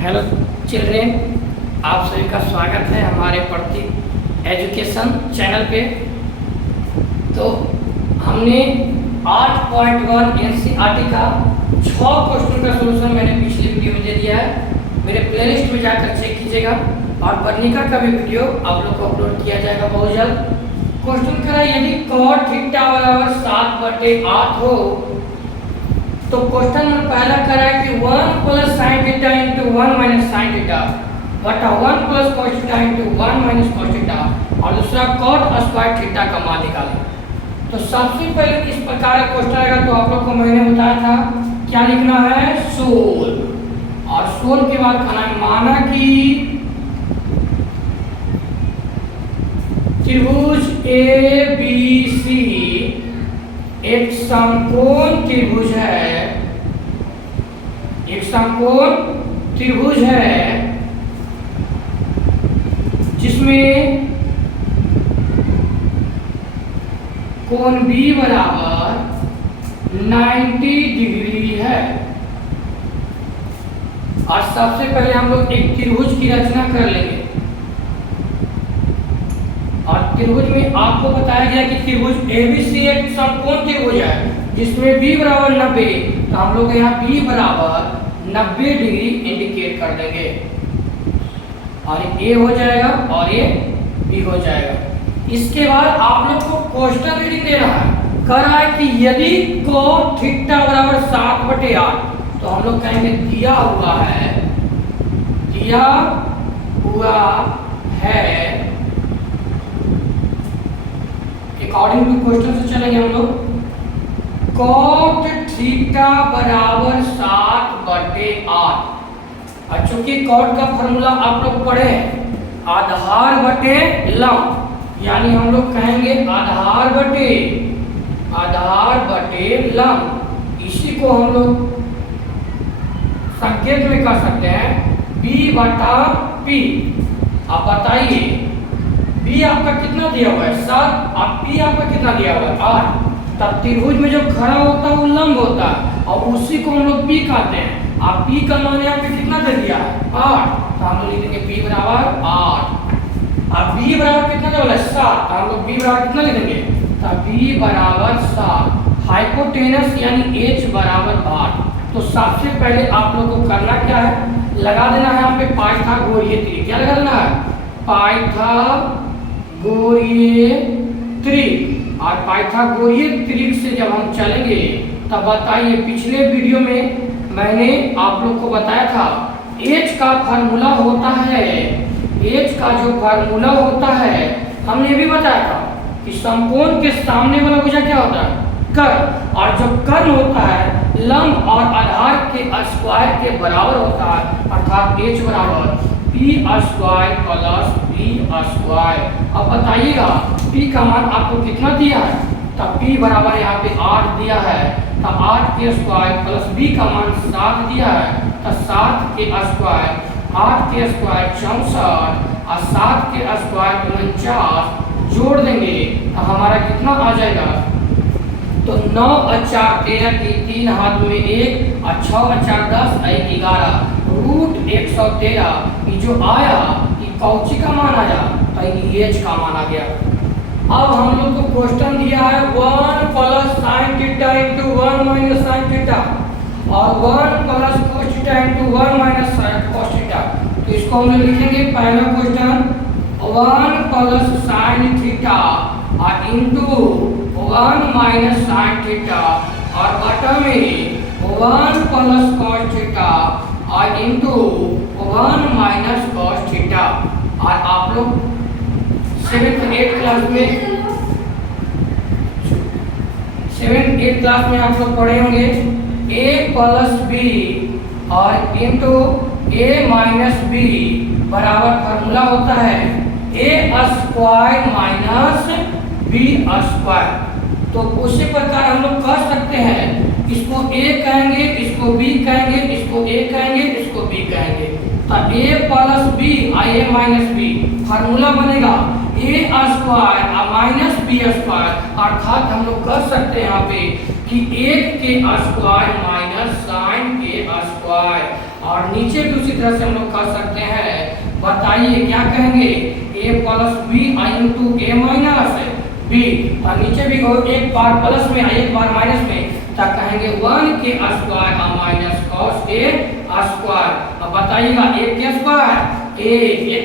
Hello children, आप सभी का स्वागत है हमारे प्रतीक एजुकेशन चैनल पे। तो हमने 8.1 एनसीईआरटी का 6 क्वेश्चन का सॉल्यूशन मैंने पिछली वीडियो में दे दिया है। मेरे प्लेलिस्ट में जाकर चेक कीजिएगा और वर्णिका का भी वीडियो आप लोग को अपलोड किया जाएगा बहुत जल्द। क्वेश्चन करा यदि cot थीटा बराबर 7/8 हो तो क्वेश्चन में पहला करा है कि 1 plus sine theta into 1 minus sine theta बटा 1 plus cos theta into 1 minus cos theta और दूसरा कॉट स्क्वायर थीटा का मान निकालें। तो सबसे पहले इस प्रकार का क्वेश्चन आएगा तो आप लोग को मैंने बताया था क्या लिखना है, सोल, और सोल के बाद कहना है माना कि त्रिभुज ABC एक समकोण त्रिभुज है, एक समकोण त्रिभुज है जिसमें कोण B बराबर 90 डिग्री है। और सबसे पहले हम लोग एक त्रिभुज की रचना कर लेंगे और त्रिभुज में आपको बताया गया कि त्रिभुज ABC एक समकोण त्रिभुज है जिसमें B बराबर 90, तो हम लोग यहाँ B बराबर 90 डिग्री इंडिकेट कर देंगे और A हो जाएगा और ये B हो जाएगा। इसके बाद आप लोग को क्वेश्चन रीडिंग दे रहा है, कह रहा है कि यदि cot थीटा बराबर 7/8 तो हम लोग कहेंगे दिया हुआ है अकॉर्डिंग टू क्वेश्चन से चलेंगे हम लोग। cot थीटा बराबर 7/8 और चूंकि cot का फॉर्मूला आप लोग पढ़े हैं आधार बटे लंब, यानी हम लोग कहेंगे आधार बटे लंब। इसी को हम लोग संकेत में कर सकते हैं B बटा P। आप बताइए B आपका कितना दिया हुआ है 7 और P आपका कितना दिया हुआ है 8। तब त्रिभुज में जो खड़ा होता है वो लंब होता है और उसी को हम लोग P कहते हैं। आप P का मान यहाँ पे कितना दे दिया है 8, तो हम लोग लिखेंगे P बराबर 8 और B बराबर कितना दे 7, तो हम लोग B बराबर कितना लिखेंगे, तो B बराबर 7। हाइपोटेनस यानी H बराबर 8। तो सबसे पहले आप लोग को करना क्या है, लगा देना है यहाँ पे पाइथागोरीय त्रिक। क्या लगा देना है, पाइथागोरीय त्रिक। और पाइथागोरीय त्रिक से जब हम चलेंगे तब बताइए, पिछले वीडियो में मैंने आप लोग को बताया था H का फार्मूला होता है, H का जो फार्मूला होता है हमने ये भी बताया था कि समकोण के सामने वाला भुजा क्या होता है, कर्ण, और जो कर्ण होता है लंब और आधार के स्क्वायर के बराबर होता है, अर्थात H बराबर P square plus B square. अब बताइएगा P का मान आपको कितना दिया है, तब P बराबर यहाँ पे 8 दिया है, तब 8 के स्क्वायर प्लस B का मान 7 दिया है, तो 7 के स्क्वायर 8 के स्क्वायर 64 और 7 के स्क्वायर 49 जोड़ देंगे तो हमारा कितना आ जाएगा, तो 9 और 4 13 की 3 हाथ में 1 और 6 और 4 10 1 11 रूट 113। ये जो आया ये कौची का मान आया, तो ये H का मान आ गया। अब हम लोग को क्वेश्चन दिया है 1 plus sine theta into 1 minus sine theta और 1 plus cos theta into 1 minus cos theta. तो इसको हम लिखेंगे पहला क्वेश्चन 1 प्लस साइन थीटा और इंटू 1 माइनस साइन थीटा और बटा में 1 प्लस कॉस थीटा और इंटू 1 माइनस कॉस थीटा। और आप लोग 7th 8th क्लास में आप लोग पढ़े होंगे A प्लस B और इंटू A माइनस B बराबर फार्मूला होता है A square minus B square. तो उसी प्रकार हम लोग कर सकते हैं, इसको A कहेंगे, इसको B कहेंगे, इसको A कहेंगे, इसको B कहेंगे। तो A प्लस B और A माइनस B फार्मूला बनेगा A स्क्वायर और माइनस B स्क्वायर। अर्थात हम लोग कर सकते हैं यहाँ पे कि 1 के स्क्वायर माइनस साइन के के स्क्वायर। और नीचे भी उसी तरह से हम लोग कर सकते हैं। बताइए क्या कहेंगे, a plus B into A minus B. और नीचे भी एक बार प्लस में एक बार माइनस में, तो कहेंगे 1 के square minus cos A square. अब बताइएगा a के स्क्वायर a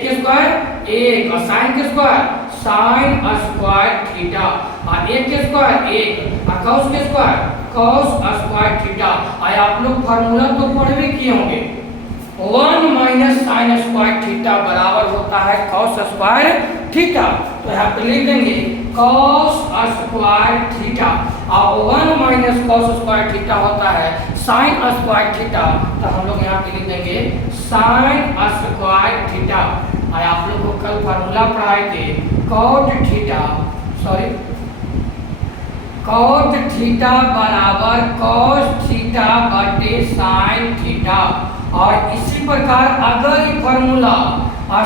के स्क्वायर 1 और साइन के स्क्वायर साइन स्क्वायर थीटा, और a के स्क्वायर 1 और cos के स्क्वायर cos स्क्वायर थीटा। आया आप लोग फार्मूला तो पढ़ किए होंगे। 1 माइनस साइन स्क्वायर थीटा बराबर होता है cos स्क्वायर थीटा। तो यहाँ पे लिख देंगे cos स्क्वायर थीटा, और 1 माइनस cos स्क्वायर थीटा होता है साइन स्क्वायर थीटा। तो हम लोग यहाँ पे लिख देंगे साइन स्क्वायर थीटा। आया आप लोग को कल फार्मूला पढ़ाए थे cot theta, sorry cot theta बराबर cos थीटा बटे साइन थीटा। और इसी प्रकार अगर ये फार्मूला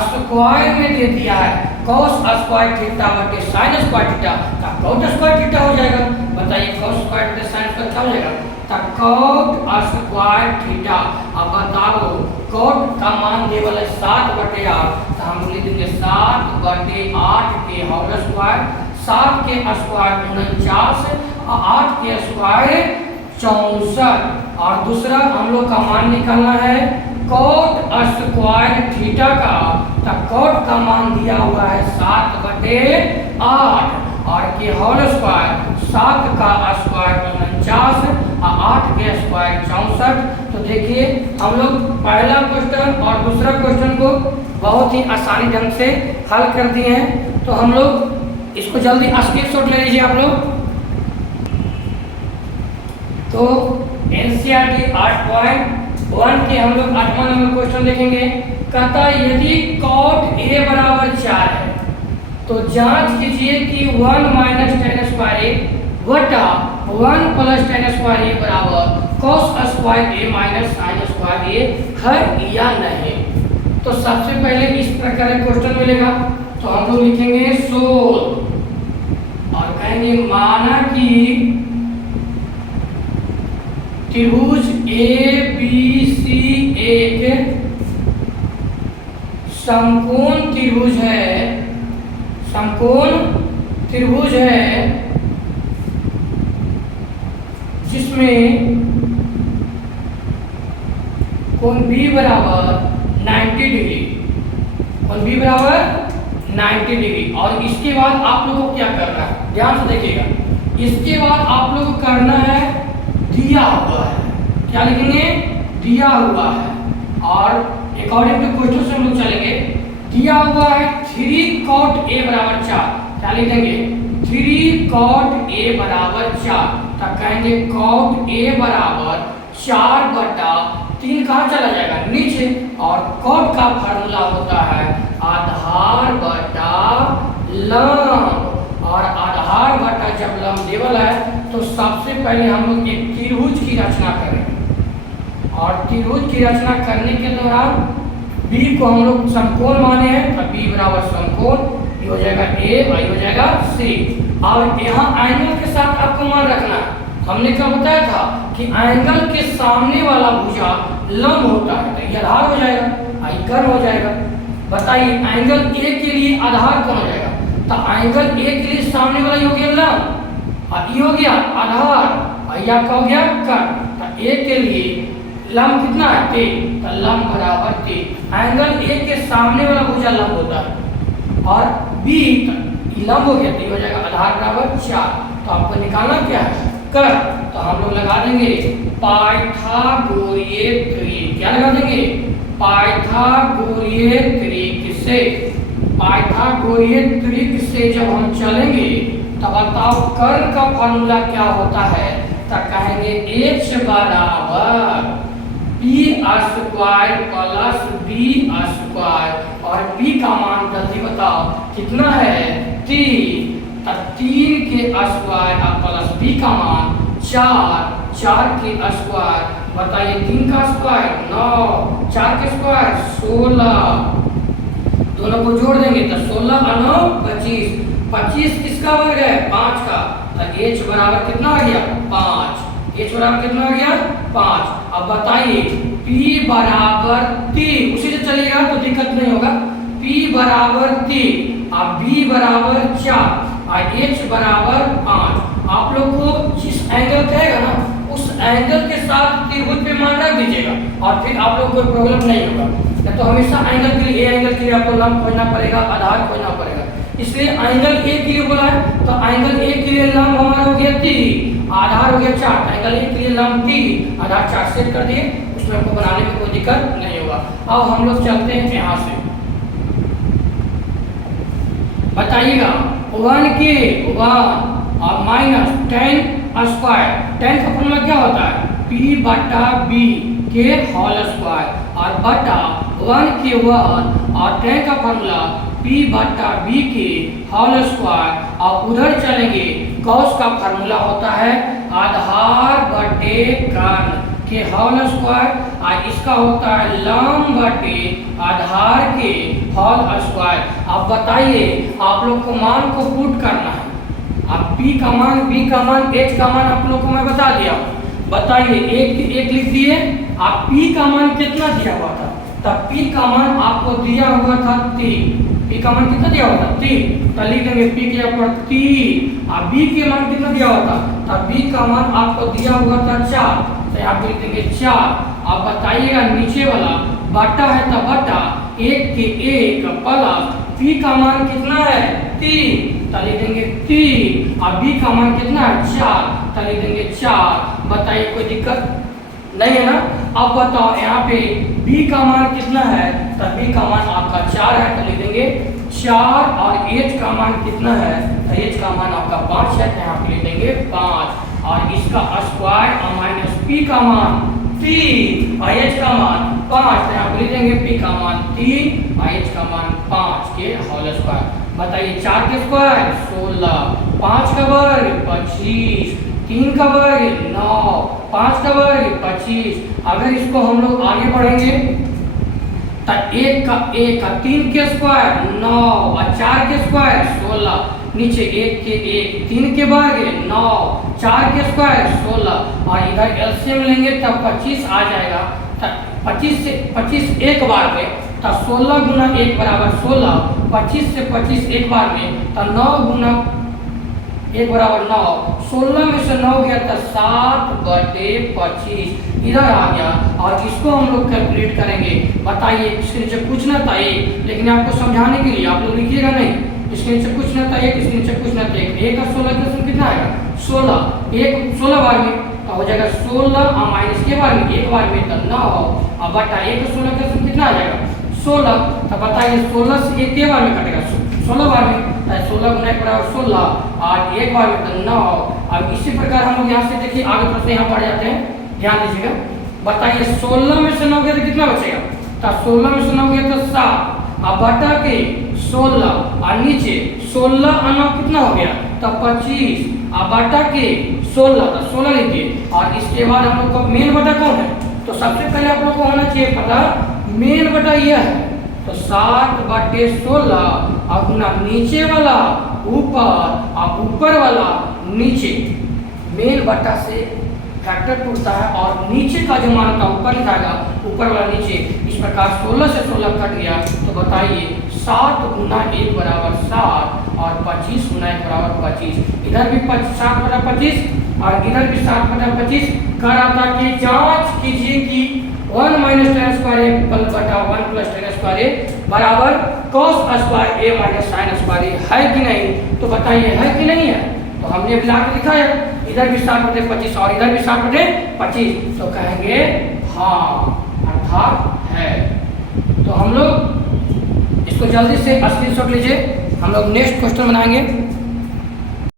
स्क्वायर में दे दिया है cos स्क्वायर थीटा बटे साइन स्क्वायर थीटा, तो cot स्क्वायर थीटा हो जाएगा। बताइए cos स्क्वायर बटे साइन स्क्वायर क्या हो जाएगा, तो cot स्क्वायर थीटा। अब बताओ cot का मान देवल है 7 बटे 8, तो हम लिख देंगे 7 बटे 8 के होल स्क्वायर। 7 के स्क्वायर 49 और 8 के स्क्वायर 64। और दूसरा हम लोग का मान निकालना है cot स्क्वायर थीटा का, तो cot का मान दिया हुआ है 7 बटे 8 और के होल स्क्वायर 7 का स्क्वायर 49 और 8 के स्क्वायर 64। तो देखिए हम लोग पहला क्वेश्चन और दूसरा क्वेश्चन को बहुत ही आसानी ढंग से हल कर दिए हैं। तो हम लोग इसको जल्दी स्क्रीनशॉट ले लीजिए आप लोग। तो एनसीईआरटी 8.1 के हम लोग 8वां नंबर क्वेश्चन देखेंगे। कहता यदि cot a बराबर 4 है तो जांच कीजिए कि 1 माइनस टेन स्क्वायर ए बटा 1 प्लस टेन स्क्वायर ए बराबर cos स्क्वायर ए माइनस साइन स्क्वायर ए है या नहीं। तो सबसे पहले इस प्रकार का क्वेश्चन मिलेगा, तो हम लोग लिखेंगे सोल्व और कहेंगे माना कि त्रिभुज ABC एक समकोण त्रिभुज है, समकोण त्रिभुज है जिसमें कोण B बराबर 90 डिग्री, कोण B बराबर 90 डिग्री। और इसके बाद आप लोगों को क्या करना है, ध्यान से देखिएगा। इसके बाद आप लोगों को करना है दिया हुआ है, क्या लिखेंगे, दिया हुआ है। और अकॉर्डिंग टू क्वेश्चन से हम लोग चलेंगे। दिया हुआ है 3 cot a बराबर 4, क्या लिख देंगे 3 cot a बराबर 4। तब कहेंगे cot a बराबर 4 बटा 3 कहाँ चला जाएगा, नीचे। और cot का फार्मूला होता है आधार बटा लंब, और आधार बटा जब लंब देवल है तो सबसे पहले हम लोग एक त्रिभुज की रचना करेंगे। और त्रिभुज की रचना करने के दौरान B को हम लोग समकोण माने हैं, तो B बराबर समकोण, ये हो जाएगा A और ये हो जाएगा C। और यहाँ एंगल के साथ आपको मान रखना है। हमने क्या बताया था कि एंगल के सामने वाला भुजा लंब होता है, तो ये आधार हो जाएगा, आई कर्व हो जाएगा। बताइए एंगल A के लिए आधार कौन हो जाएगा, तो एंगल A के लिए सामने वाला हो गया लंब और ये हो गया आधार और ये आपका हो गया कर्व। तो A के लिए लंब कितना है 3, तो लंब बराबर 3। एंगल A के सामने वाला भुजा लंब होता है और B लंब हो गया, तो हो जाएगा आधार बराबर 4। तो आपको निकालना क्या है, कर्व। तो हम लोग लगा देंगे पाइथागोरीय त्रिक, क्या लगा देंगे पाइथागोरीय त्रिक से। पाइथागोरीय त्रिक से जब हम चलेंगे तब बताओ कर्व का फॉर्मूला क्या होता है, तो कहेंगे h बराबर b square plus b square. और b का मान जल्दी बताओ कितना है 3, तब 3 के स्क्वायर और प्लस b का मान 4, 4 के स्क्वायर। बताइए 3 का स्क्वायर 9, 4 के स्क्वायर 16, दोनों को जोड़ देंगे तो 16 और 9 25। 25 किसका वर्ग है 5 का, तो h बराबर कितना आ गया 5, h बराबर कितना हो गया 5। अब बताइए p बराबर 3, उसी से चलिएगा तो दिक्कत नहीं होगा। p बराबर 3 और b बराबर 4 और h बराबर 5। आप लोग को जिस एंगल कहेगा ना उस एंगल के साथ त्रिभुज पे मान रख दीजिएगा और फिर आप लोग को कोई प्रॉब्लम नहीं होगा। तो हमेशा एंगल के लिए एंगल के लिए आपको लंब खोजना पड़ेगा, आधार खोजना पड़ेगा। इसलिए एंगल ए के लिए बोला है तो एंगल ए के लिए लंब हमारा हो गया 3, आधार हो गया 4। एंगल ए के लिए लंब 3, आधार 4 सेट कर दिए, उसमें आपको बनाने में कोई दिक्कत नहीं होगा। अब हम लोग चलते हैं यहाँ से, बताइएगा 1 के 1 और माइनस tan स्क्वायर। tan का फॉर्मूला क्या होता है p बटा b के होल स्क्वायर और बटा 1 के 1 और tan का फॉर्मूला p बटा b के होल स्क्वायर। और उधर चलेंगे cos का फॉर्मूला होता है आधार बटे कर्ण के होल स्क्वायर और इसका होता है लंब बटे आधार के होल स्क्वायर। अब बताइए आप लोग को मान को पुट करना है। अब p का मान, b का मान, h का मान आप लोग को मैं बता दिया। बताइए एक लिख दिए। आप p का मान कितना दिया हुआ था? तब p का मान आपको दिया हुआ था 3। p का मान कितना दिया हुआ था 3, तो लिख देंगे p के ऊपर 3। और b के मान कितना दिया हुआ था? तब b का मान आपको दिया हुआ था 4, तो यहाँ पे लिख देंगे 4। अब बताइएगा नीचे वाला बटा है तो बटा 1 के 1 प्लस p का मान कितना है 3, तो लिख देंगे 3। और b का मान कितना है 4, तो लिख देंगे 4। बताइए कोई दिक्कत नहीं है ना? अब बताओ यहाँ पे b का मान कितना है? तो b का मान आपका 4 है, तो लिख देंगे 4। और h का मान कितना है? तो h का मान आपका 5 है, तो यहाँ पे लिख देंगे 5। और इसका स्क्वायर और माइनस p का मान 3 और h का मान 5, तो यहाँ पे लिख देंगे p का मान 3 और h का मान 5 के होल स्क्वायर। बताइए 4 के स्क्वायर 16, 5 का वर्ग 25, 3 का वर्ग 9, 5 का वर्ग 25। अगर इसको हम लोग आगे बढ़ेंगे तो 1 का 3 के स्क्वायर 9 और 4 के स्क्वायर 16, नीचे 1 के 1, 3 के वर्ग 9, 4 के स्क्वायर 16 और इधर एलसीएम लेंगे तब 25 आ जाएगा। 25 एक बार में तो 16 गुना 1 बराबर 16, 25 से 25 एक बार में तो 9 गुना 1 बराबर 9, 16 में से 9 गया तो 7 बटे 25 इधर आ गया। और इसको हम लोग कैलकुलेट करेंगे। बताइए इसके नीचे कुछ ना था 1, लेकिन आपको समझाने के लिए आप लोग लिखिएगा नहीं, इसके नीचे कुछ ना था 1, इसके नीचे कुछ ना था 1 और 16 का कितना आएगा 16, 1 16 बार में तो हो जाएगा 16 और माइनस के बार में 1 बार में तो 9 और बटा 1 और 16 का कितना आ जाएगा 16। तो बताइए 16 से 1 के बार में कटेगा 16 बार में, 16 गुना 1 बराबर 16 और 1 बार में तो 9। अब इसी प्रकार हम लोग यहाँ से देखिए आगे प्रश्न यहाँ पढ़ जाते हैं, ध्यान दीजिएगा। बताइए 16 में से 9 गया तो कितना बचेगा? तो 16 में से 9 गया तो 7 और बटा के 16 और नीचे 16 और 9 कितना हो गया तो 25 और बटा के 16 तो 16 लिखिए। और इसके बाद हम लोग को मेन बटा कौन है? तो सबसे पहले आप लोग को होना चाहिए पता मेन बटा यह है, तो 7 बटे 16 और गुना नीचे वाला ऊपर और ऊपर वाला नीचे। मेन बटा से फैक्टर टूटता है और नीचे का जो मान होता है ऊपर लिखाएगा, ऊपर वाला नीचे। इस प्रकार 16 से 16 कट गया तो बताइए 7 गुना 1 बराबर 7 और 25 गुना 1 बराबर 25। इधर भी 7 बटा 25 और इधर भी 7 बटा 25। कर आता कि जांच कीजिए कि 1 माइनस tan स्क्वायर a बटा 1 प्लस tan स्क्वायर a बराबर cos square a minus sin square a है कि नहीं? तो बताइए है कि नहीं है? तो हमने अभी ला के दिखाया, इधर भी 7 बटे 25 और इधर भी 7 बटे 25, तो कहेंगे हाँ अर्थात है। तो हम लोग इसको जल्दी से स्क्रीनशॉट लीजिए, हम लोग नेक्स्ट क्वेश्चन बनाएंगे।